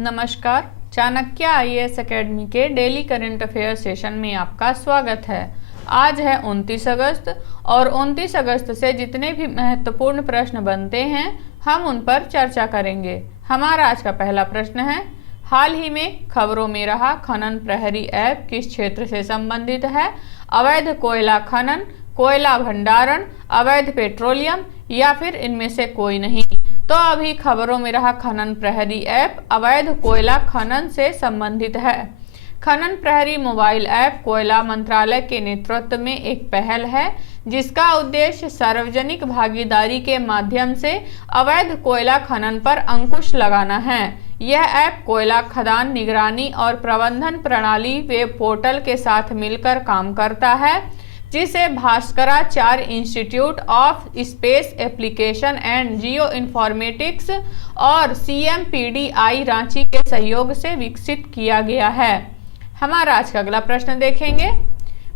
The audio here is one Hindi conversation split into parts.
नमस्कार। चाणक्य आईएएस एकेडमी के डेली करंट अफेयर सेशन में आपका स्वागत है। आज है 29 अगस्त और 29 अगस्त से जितने भी महत्वपूर्ण प्रश्न बनते हैं हम उन पर चर्चा करेंगे। हमारा आज का पहला प्रश्न है, हाल ही में खबरों में रहा खनन प्रहरी ऐप किस क्षेत्र से संबंधित है? अवैध कोयला खनन, कोयला भंडारण, अवैध पेट्रोलियम या फिर इनमें से कोई नहीं? तो अभी खबरों में रहा खनन प्रहरी ऐप अवैध कोयला खनन से संबंधित है। खनन प्रहरी मोबाइल ऐप कोयला मंत्रालय के नेतृत्व में एक पहल है जिसका उद्देश्य सार्वजनिक भागीदारी के माध्यम से अवैध कोयला खनन पर अंकुश लगाना है। यह ऐप कोयला खदान निगरानी और प्रबंधन प्रणाली वेब पोर्टल के साथ मिलकर काम करता है, जिसे Bhaskaracharya institute of space application and geo informatics और CMPDI रांची के सहयोग से विकसित किया गया है। हमारा आज का अगला प्रश्न देखेंगे,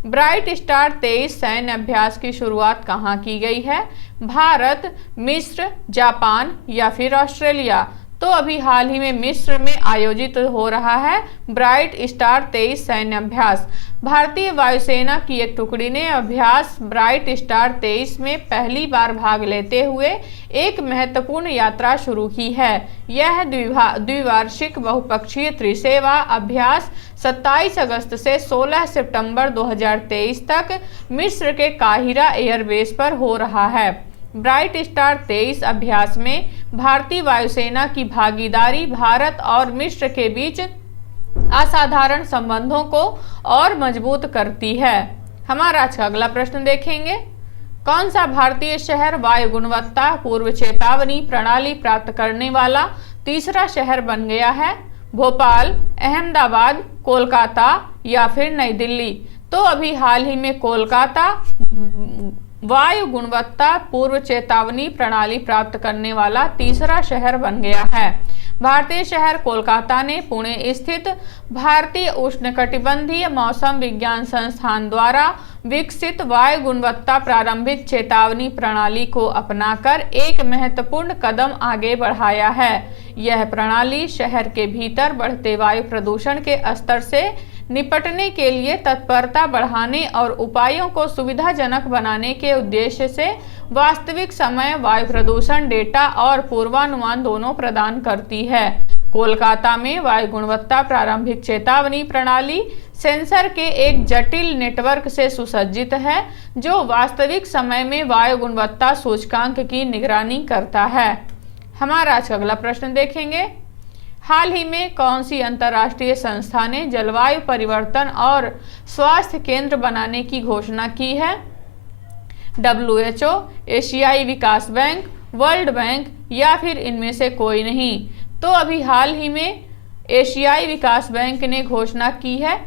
ब्राइट स्टार 23 सैन्य अभ्यास की शुरुआत कहाँ की गई है? भारत, मिस्र, जापान या फिर ऑस्ट्रेलिया? तो अभी हाल ही में मिस्र में आयोजित हो रहा है ब्राइट स्टार 23 सैन्य अभ्यास। भारतीय वायुसेना की एक टुकड़ी ने अभ्यास ब्राइट स्टार 23 में पहली बार भाग लेते हुए एक महत्वपूर्ण यात्रा शुरू की है। यह द्विवार्षिक बहुपक्षीय त्रिसेवा अभ्यास 27 अगस्त से 16 सितंबर 2023 तक मिस्र के काहिरा एयरबेस पर हो रहा है। ब्राइट स्टार 23 अभ्यास में भारतीय वायुसेना की भागीदारी भारत और मिस्र के बीच असाधारण संबंधों को और मजबूत करती है। हमारा आज का अगला प्रश्न देखेंगे, कौन सा भारतीय शहर वायु गुणवत्ता पूर्व चेतावनी प्रणाली प्राप्त करने वाला तीसरा शहर बन गया है? भोपाल, अहमदाबाद, कोलकाता या फिर नई दिल्ली? तो अभी हाल ही में कोलकाता वायु गुणवत्ता पूर्व चेतावनी प्रणाली प्राप्त करने वाला तीसरा शहर बन गया है। भारतीय शहर कोलकाता ने पुणे स्थित भारतीय उष्णकटिबंधीय मौसम विज्ञान संस्थान द्वारा विकसित वायु गुणवत्ता प्रारंभिक चेतावनी प्रणाली को अपनाकर एक महत्वपूर्ण कदम आगे बढ़ाया है। यह प्रणाली शहर के भीतर बढ़ते वायु प्रदूषण के स्तर से निपटने के लिए तत्परता बढ़ाने और उपायों को सुविधाजनक बनाने के उद्देश्य से वास्तविक समय वायु प्रदूषण डेटा और पूर्वानुमान दोनों प्रदान करती है। कोलकाता में वायु गुणवत्ता प्रारंभिक चेतावनी प्रणाली सेंसर के एक जटिल नेटवर्क से सुसज्जित है जो वास्तविक समय में वायु गुणवत्ता सूचकांक की निगरानी करता है। हमारा आज का अगला प्रश्न देखेंगे, हाल ही में कौन सी अंतर्राष्ट्रीय संस्था ने जलवायु परिवर्तन और स्वास्थ्य केंद्र बनाने की घोषणा की है? WHO, एशियाई विकास बैंक, वर्ल्ड बैंक या फिर इनमें से कोई नहीं? तो अभी हाल ही में एशियाई विकास बैंक ने घोषणा की है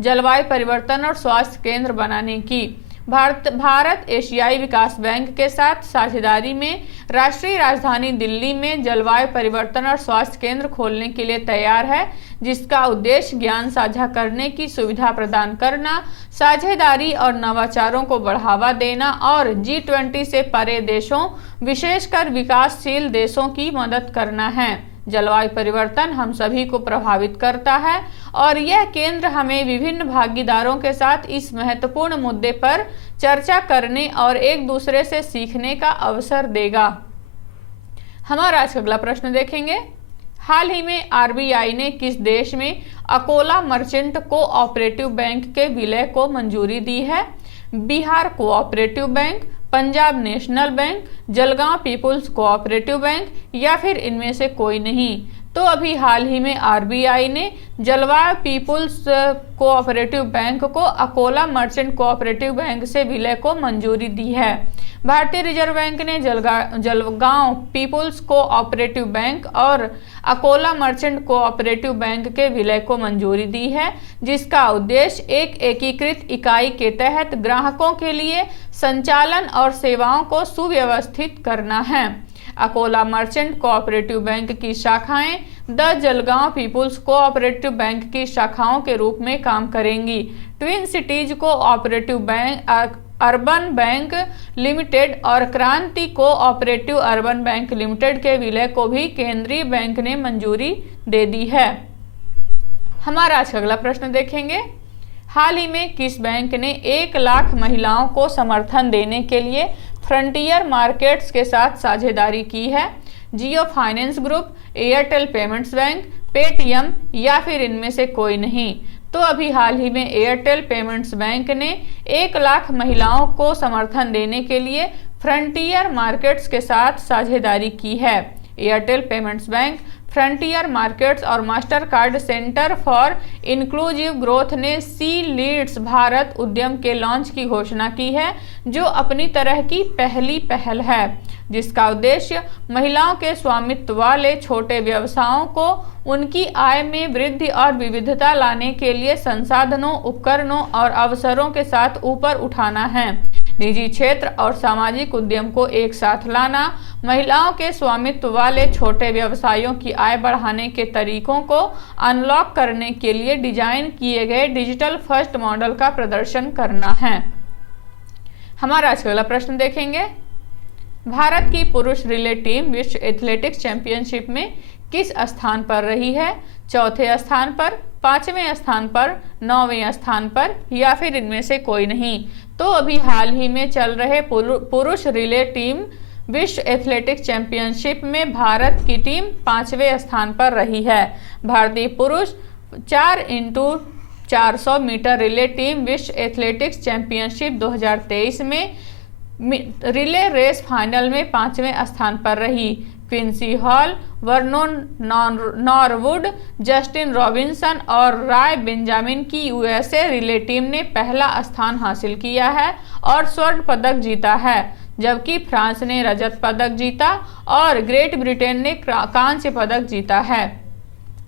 जलवायु परिवर्तन और स्वास्थ्य केंद्र बनाने की। भारत एशियाई विकास बैंक के साथ साझेदारी में राष्ट्रीय राजधानी दिल्ली में जलवायु परिवर्तन और स्वास्थ्य केंद्र खोलने के लिए तैयार है, जिसका उद्देश्य ज्ञान साझा करने की सुविधा प्रदान करना, साझेदारी और नवाचारों को बढ़ावा देना और G20 से परे देशों, विशेषकर विकासशील देशों की मदद करना है। जलवायु परिवर्तन हम सभी को प्रभावित करता है और यह केंद्र हमें विभिन्न भागीदारों के साथ इस महत्वपूर्ण मुद्दे पर चर्चा करने और एक दूसरे से सीखने का अवसर देगा। हमारा आज का अगला प्रश्न देखेंगे, हाल ही में RBI ने किस देश में अकोला मर्चेंट कोऑपरेटिव बैंक के विलय को मंजूरी दी है? Bihar cooperative bank, Punjab national bank, Jalgaon people's cooperative bank या फिर इनमें से कोई नहीं? तो अभी हाल ही में RBI ने जलगांव पीपुल्स कोऑपरेटिव बैंक को अकोला मर्चेंट कोऑपरेटिव बैंक से विलय को मंजूरी दी है। भारतीय रिजर्व बैंक ने जलगांव पीपुल्स कोऑपरेटिव बैंक और अकोला मर्चेंट कोऑपरेटिव बैंक के विलय को मंजूरी दी है, जिसका उद्देश्य एक एकीकृत इकाई के तहत ग्राहकों के लिए संचालन और सेवाओं को सुव्यवस्थित करना है। अकोला मर्चेंट कोऑपरेटिव बैंक की शाखाएं the Jalgaon people's cooperative bank की शाखाओं के रूप में काम करेंगी। Twin cities cooperative bank urban bank limited और Kranti cooperative urban bank limited के विलय को भी केंद्रीय बैंक ने मंजूरी दे दी है। हमारा आज का अगला प्रश्न देखेंगे। हाल ही में किस बैंक ने 1 लाख महिलाओं को समर्थन देने के लिए फ्रंटियर मार्केट्स के साथ साझेदारी की है? Jio finance group, Airtel payments bank, Paytm या फिर इनमें से कोई नहीं? तो अभी हाल ही में एयरटेल पेमेंट्स बैंक ने 1 लाख महिलाओं को समर्थन देने के लिए फ्रंटियर मार्केट्स के साथ साझेदारी की है। Airtel payments bank, frontier markets और Mastercard centre for inclusive growth ने सी लीड्स भारत उद्यम के लॉन्च की घोषणा की है, जो अपनी तरह की पहली पहल है, जिसका उद्देश्य महिलाओं के स्वामित्व वाले छोटे व्यवसायों को उनकी आय में वृद्धि और विविधता लाने के लिए संसाधनों, उपकरणों और अवसरों के साथ ऊपर उठाना है। निजी क्षेत्र और सामाजिक उद्यम को एक साथ लाना, महिलाओं के स्वामित्व वाले छोटे व्यवसायों की आय बढ़ाने के तरीकों को अनलॉक करने के लिए डिजाइन किए गए डिजिटल फर्स्ट मॉडल का प्रदर्शन करना है। हमारा आज का अगला प्रश्न देखेंगे। भारत की पुरुष रिले टीम विश्व एथलेटिक्स चैंपियनशिप में किस स्थान पर रही है? चौथे स्थान पर, 5वें स्थान पर, 9वें स्थान पर या फिर इनमें से कोई नहीं? तो अभी हाल ही में चल रहे पुरुष रिले टीम विश्व एथलेटिक्स चैंपियनशिप में भारत की टीम 5वें स्थान पर रही है। भारतीय पुरुष 4x400 मीटर रिले टीम विश्व एथलेटिक्स चैंपियनशिप 2023 में रिले रेस फाइनल में 5वें स्थान पर रही। Quincy Hall, Vernon Norwood, Justin Robinson और राय बेंजामिन की यूएसए रिले टीम ने पहला स्थान हासिल किया है और स्वर्ण पदक जीता है, जबकि फ्रांस ने रजत पदक जीता और ग्रेट ब्रिटेन ने कांस्य पदक जीता है।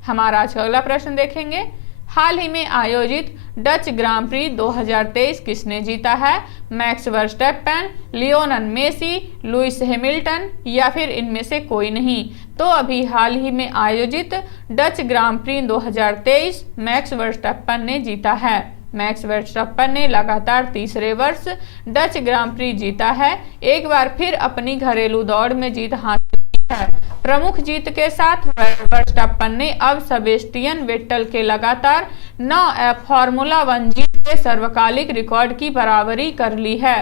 हमारा आज का अगला प्रश्न देखेंगे। हाल ही में आयोजित डच ग्रां प्री 2023 किसने जीता है? Max Verstappen, Lionel Messi, Lewis Hamilton या फिर इनमें से कोई नहीं? तो अभी हाल ही में आयोजित डच ग्रां प्री 2023 मैक्स वर्स्टैपेन ने जीता है। मैक्स वर्स्टैपेन ने लगातार तीसरे वर्ष डच ग्रां प्री जीता है, एक बार फिर अपनी घरेलू दौड़ में जीत हासिल की है। प्रमुख जीत के साथ वर्स्टैपेन ने अब सेबेस्टियन वेट्टल के लगातार 9 फॉर्मूला 1 जीत के सर्वकालिक रिकॉर्ड की बराबरी कर ली है।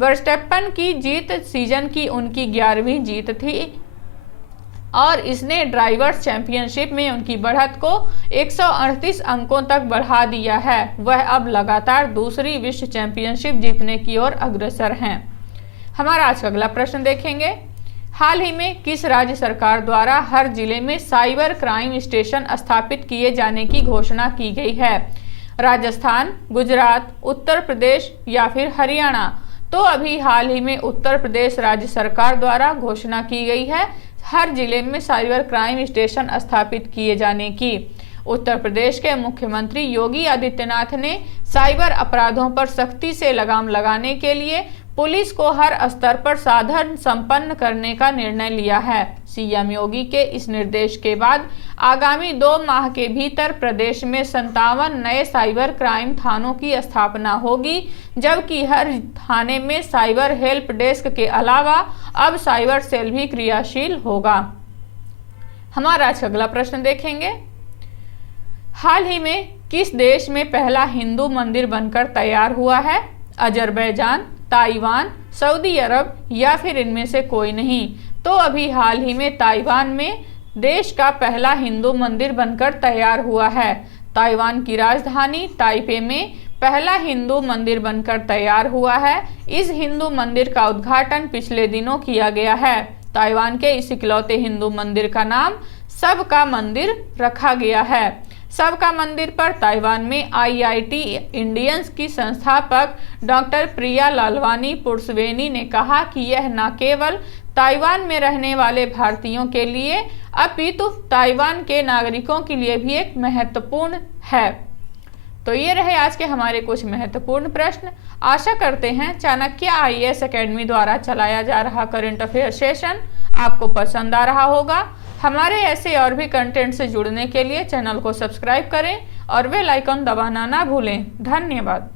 वर्स्टैपेन की जीत सीजन की उनकी 11वीं जीत थी और इसने ड्राइवर्स चैंपियनशिप में उनकी बढ़त को 138 अंकों तक बढ़ा दिया है। वह अब लगातार दूसरी विश्व चैंपियनशिप जीतने की ओर अग्रसर हैं। हमारा आज का अगला प्रश्न देखेंगे। हाल ही में किस राज्य सरकार द्वारा हर जिले में साइबर क्राइम स्टेशन स्थापित किए जाने की घोषणा की गई है? राजस्थान, गुजरात, उत्तर प्रदेश या फिर हरियाणा? तो अभी हाल ही में उत्तर प्रदेश राज्य सरकार द्वारा घोषणा की गई है हर जिले में साइबर क्राइम स्टेशन स्थापित किए जाने की। उत्तर प्रदेश के मुख्यमंत्री योगी आदित्यनाथ ने साइबर अपराधों पर सख्ती से लगाम लगाने के लिए पुलिस को हर स्तर पर साधन संपन्न करने का निर्णय लिया है। सीएम योगी के इस निर्देश के बाद आगामी 2 माह के भीतर प्रदेश में 57 नए साइबर क्राइम थानों की स्थापना होगी, जबकि हर थाने में साइबर हेल्प डेस्क के अलावा अब साइबर सेल भी क्रियाशील होगा। हमारा आज अगला प्रश्न देखेंगे। हाल ही में किस देश में पहला हिंदू मंदिर बनकर तैयार हुआ है? अजरबैजान, ताइवान, सऊदी अरब या फिर इनमें से कोई नहीं? तो अभी हाल ही में ताइवान में देश का पहला हिंदू मंदिर बनकर तैयार हुआ है। ताइवान की राजधानी ताइपे में पहला हिंदू मंदिर बनकर तैयार हुआ है। इस हिंदू मंदिर का उद्घाटन पिछले दिनों किया गया है। ताइवान के इस इकलौते हिंदू मंदिर का नाम सबका मंदिर रखा गया है। सबका मंदिर पर ताइवान में IIT इंडियंस की संस्थापक डॉक्टर प्रिया लालवानी पुरसवेनी ने कहा कि यह न केवल ताइवान में रहने वाले भारतीयों के लिए अपितु ताइवान के नागरिकों के लिए भी एक महत्वपूर्ण है। तो ये रहे आज के हमारे कुछ महत्वपूर्ण प्रश्न। आशा करते हैं चाणक्य IAS अकेडमी द्वारा चलाया जा रहा करंट अफेयर सेशन आपको पसंद आ रहा होगा। हमारे ऐसे और भी कंटेंट से जुड़ने के लिए चैनल को सब्सक्राइब करें और बेल आइकन दबाना ना भूलें। धन्यवाद।